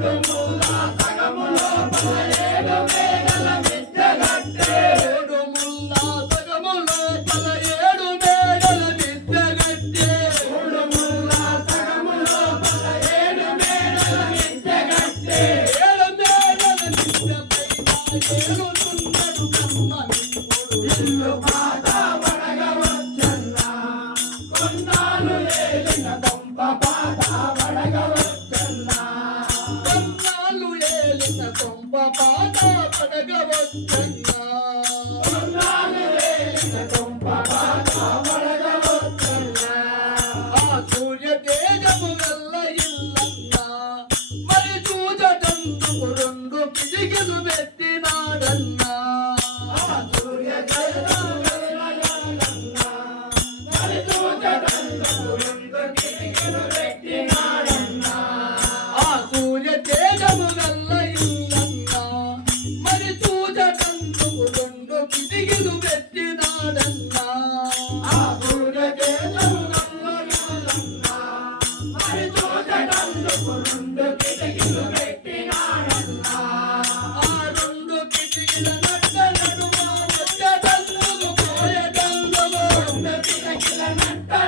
సగములో పన ನನ್ನ Elemental.